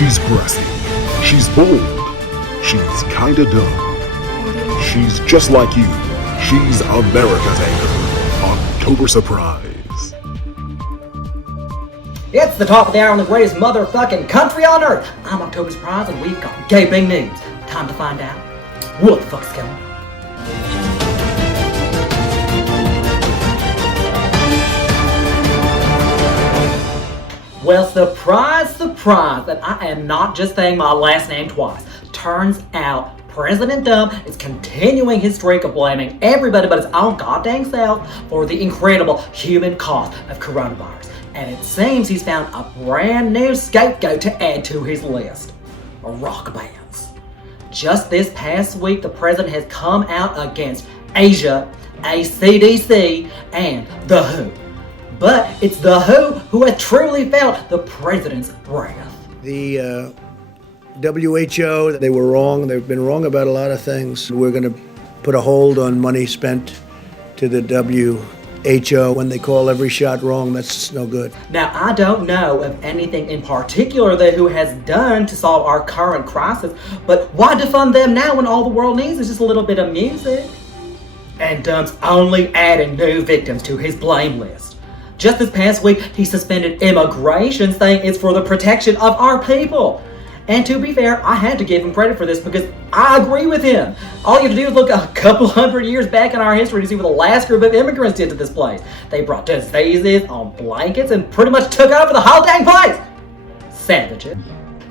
She's brassy. She's bold. She's kinda dumb. She's just like you. She's America's anchor. October Surprise. It's the top of the hour on the greatest motherfucking country on earth. I'm October Surprise and we've got gaping news. Time to find out what the fuck's going on. Well, surprise, surprise, that I am not just saying my last name twice. Turns out President Dumb is continuing his streak of blaming everybody but his own goddamn self for the incredible human cost of coronavirus. And it seems he's found a brand new scapegoat to add to his list. Rock bands. Just this past week, the president has come out against Asia, ACDC, and The Who. But it's The who has truly felt the president's wrath. The WHO, they were wrong. They've been wrong about a lot of things. We're going to put a hold on money spent to the WHO. When they call every shot wrong, that's no good. Now, I don't know of anything in particular that WHO has done to solve our current crisis, but why defund them now when all the world needs is just a little bit of music? And Dumb's only adding new victims to his blame list. Just this past week, he suspended immigration, saying it's for the protection of our people. And to be fair, I had to give him credit for this because I agree with him. All you have to do is look a couple hundred years back in our history to see what the last group of immigrants did to this place. They brought diseases on blankets and pretty much took over the whole dang place. Savages.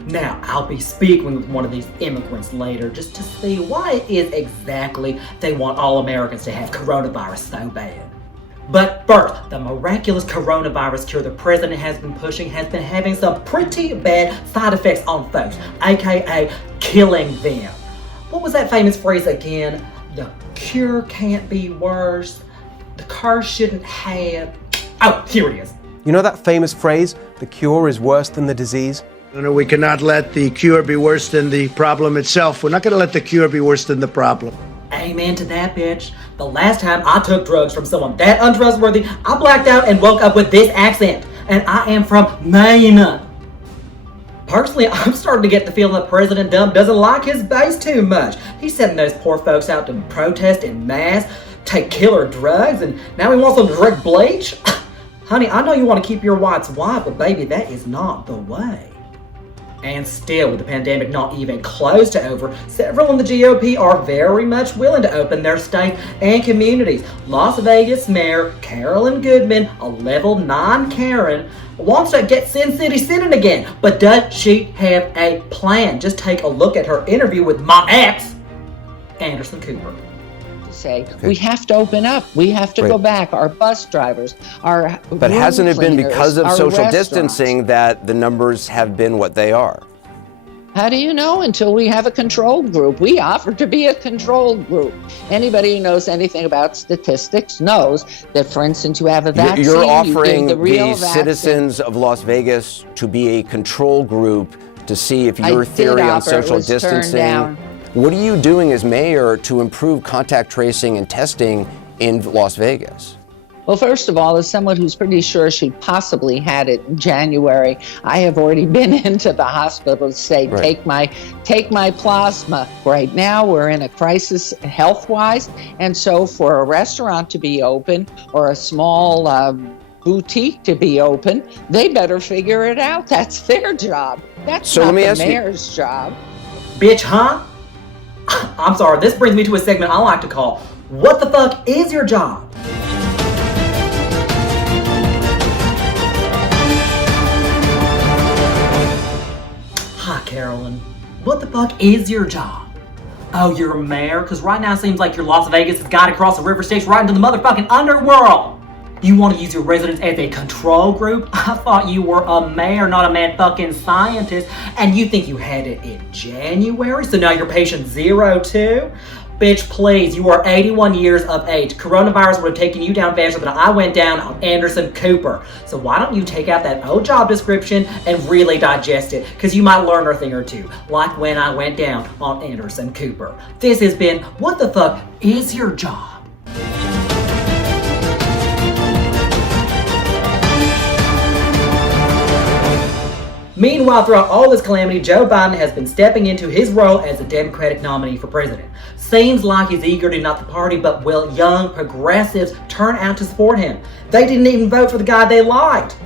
Now, I'll be speaking with one of these immigrants later just to see why it is exactly they want all Americans to have coronavirus so bad. But first, the miraculous coronavirus cure the president has been pushing has been having some pretty bad side effects on folks, aka killing them. What was that famous phrase again? The cure can't be worse. The curse shouldn't have. Oh, here it is. You know that famous phrase, the cure is worse than the disease? No, we cannot let the cure be worse than the problem itself. We're not going to let the cure be worse than the problem. Amen to that, bitch. The last time I took drugs from someone that untrustworthy, I blacked out and woke up with this accent. And I am from Maine. Personally, I'm starting to get the feeling that President Dumb doesn't like his base too much. He's sending those poor folks out to protest en masse, take killer drugs, and now he wants them to drink bleach? Honey, I know you want to keep your whites white, but baby, that is not the way. And still, with the pandemic not even close to over, several in the GOP are very much willing to open their state and communities. Las Vegas Mayor Carolyn Goodman, a level 9 Karen, wants to get Sin City sinning again. But does she have a plan? Just take a look at her interview with my ex, Anderson Cooper. Say we have to open up, we have to go back, our bus drivers, our But hasn't it been because of social restaurants. distancing that the numbers have been what they are? How do you know until we have a control group? We offer to be a control group. Anybody who knows anything about statistics knows that, for instance, you have a vaccine. You're offering the real citizens of Las Vegas to be a control group to see if your theory on social distancing. What are you doing as mayor to improve contact tracing and testing in Las Vegas? Well, first of all, as someone who's pretty sure she possibly had it in January, I have already been into the hospital to say, take my plasma. Right now, we're in a crisis health-wise, and so for a restaurant to be open or a small boutique to be open, they better figure it out. That's their job. That's not the mayor's job. Bitch, huh? I'm sorry, this brings me to a segment I like to call, What the fuck is your job? Hi, Carolyn. What the fuck is your job? Oh, you're a mayor? Because right now it seems like your Las Vegas has got to cross the river Styx right into the motherfucking underworld. You want to use your residents as a control group? I thought you were a mayor, not a mad fucking scientist. And you think you had it in January? So now you're patient 0 too? Bitch, please, you are 81 years of age. Coronavirus would have taken you down faster than I went down on Anderson Cooper. So why don't you take out that old job description and really digest it? Because you might learn a thing or two, like when I went down on Anderson Cooper. This has been What the Fuck is Your Job? Meanwhile, throughout all this calamity, Joe Biden has been stepping into his role as the Democratic nominee for president. Seems like he's eager to unite the party, but will young progressives turn out to support him? They didn't even vote for the guy they liked.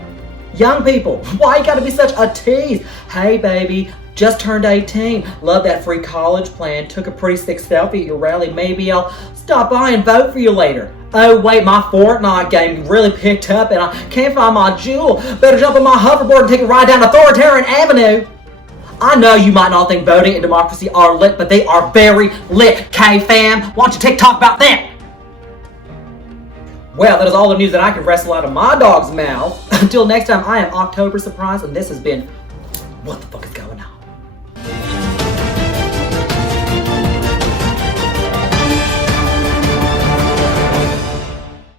Young people, why you gotta be such a tease? Hey baby, just turned 18. Love that free college plan. Took a pretty sick selfie at your rally. Maybe I'll stop by and vote for you later. Oh wait, my Fortnite game really picked up and I can't find my jewel. Better jump on my hoverboard and take a ride down Authoritarian Avenue. I know you might not think voting and democracy are lit, but they are very lit, K-fam. Why don't you TikTok about that? Well, that is all the news that I can wrestle out of my dog's mouth. Until next time, I am October Surprise, and this has been What the Fuck is Going On?